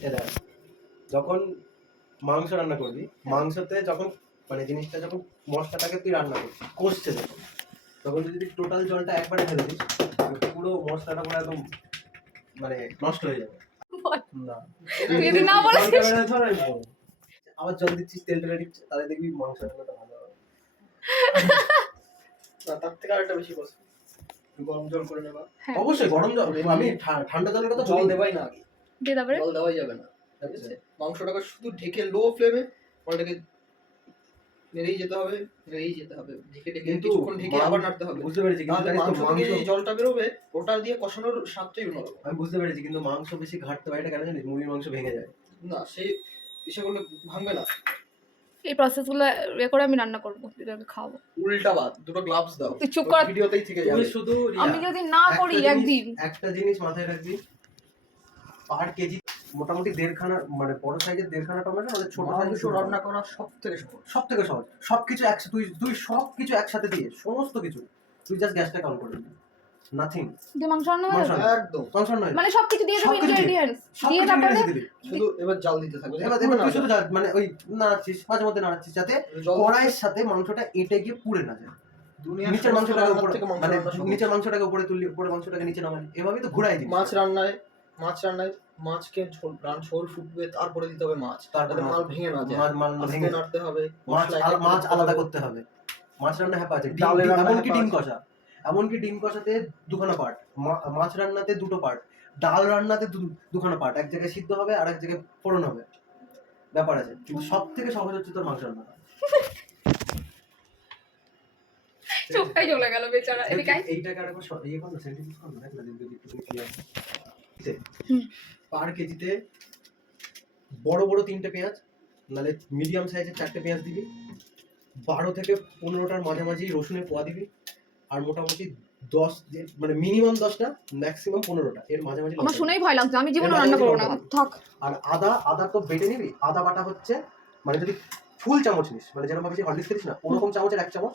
এরা যখন মাংস রান্না করবি মাংসতে যখন মানে জিনিসটা যখন মশলাটাকে তুই রান্না করবি কষছে যখন তখন যদি টোটাল জলটা একবারে ঢেলে দিস পুরো মশলাটা পুরো একদম মানে নষ্ট হয়ে যাবে। না। যদি না। আবার জল দিচ্ছিস তেল টেলে দিচ্ছিস তাহলে দেখবি মাংস রান্নাটা ভালো হবে। না তার থেকে আরেকটা বেশি কষ্ট গরম জল করে নেবা। হ্যাঁ। অবশ্যই গরম জল আমি ঠান্ডা জলের কথা জল দেবাই না আগে। দিয়ে তারপরে? জল দেওয়াই যাবে না ঠিক আছে? মাংসটাকে শুধু ঢেকে লো ফ্লেমে ওটাকে নেড়েই যেতে হবে নেড়েই যেতে হবে। ঢেকে ঢেকে কিছুক্ষণ ঢেকে আবার নাড়তে হবে। বুঝতে পেরেছি কিন্তু জানিস তো মাংস থেকে জলটা বেরোবে ওটা দিয়ে কষানোর স্বাদটাই অন্যরকম। আমি বুঝতে পেরেছি কিন্তু মাংস বেশি ঘাটতে পারে এটা কেন জানিস? মুরগির মাংস ভেঙে যায়। না সেই বিষয়গুলো ভাঙবে না। এই প্রসেসগুলো ইয়ে করে আমি রান্না করব দিদাকে খাওয়াবো। উল্টা বাদ দুটো গ্লাভস দাও। তুই চুপ কর। ভিডিওতেই থেকে যাবে। শুধু আমি যদি না করি একদিন। একটা জিনিস মাথায় রাখবি পার কেজি মোটামুটি দেড়খানা মানে বড় সাইজের দেড়খানা টমেটো মানে ছোট মাংস রান্না করা সব থেকে সহজ। সব থেকে সহজ। সবকিছু এক তুই তুই সব কিছু একসাথে দিয়ে সমস্ত কিছু তুই জাস্ট গ্যাসটা অন করে দিবি। নাথিং দিয়ে মাংস রান্না হয়ে মাংস রান্না। একদম। টেনশন নয় মানে দিয়ে দেবো ইনগ্রেডিয়েন্টস দিয়ে। তারপরে শুধু এবার জাল দিতে থাকবে। এবার এবার তুই শুধু যা- মানে ওই নাড়াচ্ছিস মাঝে মধ্যে নাড়াচ্ছিস যাতে কড়াইয়ের সাথে মাংসটা এঁটে গিয়ে পুড়ে না যায়। নিচের মাংসটাকে উপরে থেকে মানে নিচের মাংসটাকে উপরে তুললি উপরে মাংসটাকে নিচে নামালি। এভাবেই তো ঘুরাই দিবি মাছ রান্নায় মাছ রান্নায় মাছকে ঝোল রান ঝোল ফুটবে তারপরে দিতে হবে মাছ। তারপরে মাল ভেঙে না যায়। মাছ মাছ ভেঙে নাড়তে হবে মাছ এক মাছ আলাদা করতে হবে। মাছ রান্না হ্যাপা আছে ডিম- ডালের ডিম- এমনকি ডিম আছে। কষা। এমনকি ডিম কষাতে দুখানা পার্ট মাছ রান্নাতে দুটো পার্ট ডাল রান্নাতে দুখানা পার্ট এক জায়গায় সিদ্ধ হবে আর এক জায়গায় ফোড়ন হবে। ব্যাপার আছে। কিন্তু সব থেকে সহজ হচ্ছে তোর মাংস রান্না। চোখটাই চলে গেল বেচারা। আর একবার স- ইয়ে কর না সেন্টিমিটার কর না যদি। পার কেজিতে বড় বড় তিনটে পেঁয়াজ নালে মিডিয়াম সাইজের চারটে পেঁয়াজ দিবি বারো থেকে পনেরোটার মাঝামাঝি রসুনের পোয়া দিবি আর মোটামুটি দশ মানে মিনিমাম দশটা ম্যাক্সিমাম পনেরোটা এর মাঝামাঝি আমার শুনেই ভয় লাগছে আমি জীবনে রান্না করব না থাক। আর আদা আদা তো বেটে নিবি আদা বাটা হচ্ছে মানে যদি ফুল চামচ নিস মানে যেরকম ভাবছি হরলিক্স খেলিস না ওরকম চামচের এক চামচ